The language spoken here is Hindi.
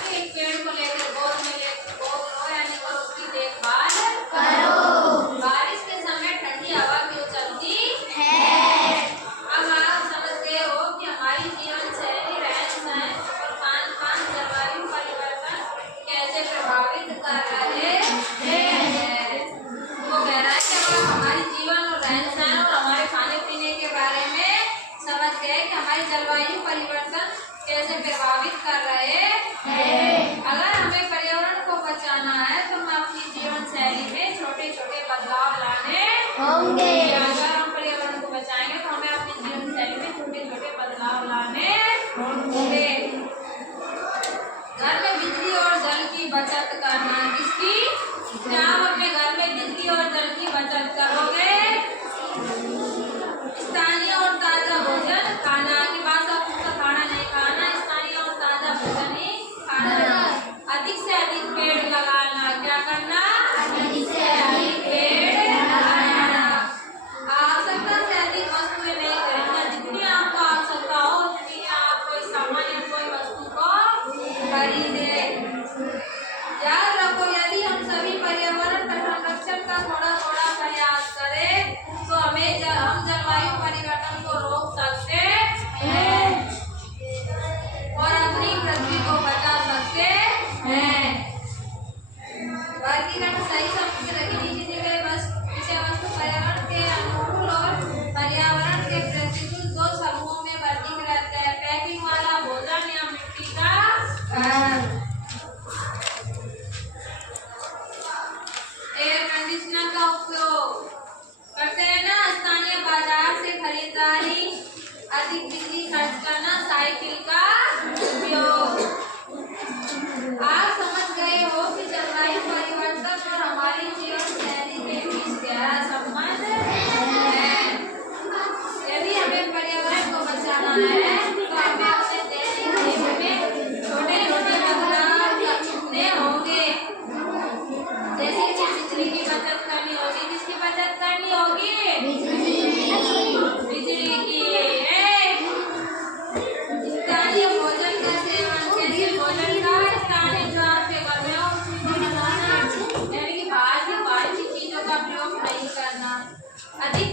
कि एक पेड़ को लेकर गौर लो, यानी और उसकी देखभाल करो। बारिश के समय ठंडी हवा क्यों चलती है। अब आप समझ गए हो कि हमारी जीवन शैली, रहन सहन और खान पान जलवायु परिवर्तन कैसे प्रभावित कर रहे हैं। वो कह रहा है कि अब आप हमारी जीवन और रहन सहन और हमारे खाने पीने के बारे में समझ गए कि हमारी जलवायु परिवर्तन कैसे प्रभावित कर रहे हैं। अगर हमें पर्यावरण को बचाना है तो हमें अपनी जीवन शैली में छोटे छोटे बदलाव लाने होंगे। अगर हम पर्यावरण को बचाएंगे तो हमें अपनी जीवन शैली में छोटे छोटे बदलाव लाने होंगे। घर में बिजली और जल की बचत करना। किसकी? क्या आप अपने घर में बिजली और जल की बचत करोगे? स्थानीय और ताजा भोजन खाना। की बात आप उसका खाना नहीं खाना, स्थानीय और ताजा भोजन ही खाना। अधिक से अधिक पेड़ लगाना। क्या करना? अधिक से अधिक पेड़ लगाना। आवश्यकता से अधिक वस्तुएं नहीं खरीदना। जितनी आपको आवश्यकता हो उतनी आप कोई सामान या कोई वस्तु को खरीदे। याद रखो, यदि हम सभी पर्यावरण का संरक्षण का थोड़ा थोड़ा प्रयास करें तो हम जलवायु परिवर्तन को रोक सकते हैं और अपनी पृथ्वी को बचा सकते हैं। वर्गीकरण सही समझ के रखी। नीचे दी गई विषय वस्तु पर्यावरण के अनुकूल और पर्यावरण के प्रतिकूल दो समूहों में वर्गीकृत है। पैकिंग वाला भोजन या मिट्टी का घर। एयर कंडीशनर का उपयोग करते हैं ना। स्थानीय बाजार से खरीदारी। अधिक बिजली खर्च करना। साइकिल का उपयोग। आप समझ गए हो कि जलवायु परिवर्तन और हमारी जीवन शैली के बीच गहरा संबंध है। यदि हमें पर्यावरण को बचाना है तो हमें अपने दैनिक जीवन में छोटे छोटे बदलाव करने होंगे। जैसे कि बिजली की बचत करनी होगी। किसकी बचत करनी होगी? बिजली की। स्थानीय भोजन का सेवन। कैसे भोजन का? स्थानीय जो आपके घर में हो उसी को बनाना, यानी कि बाहर की चीजों का प्रयोग नहीं करना। अधिक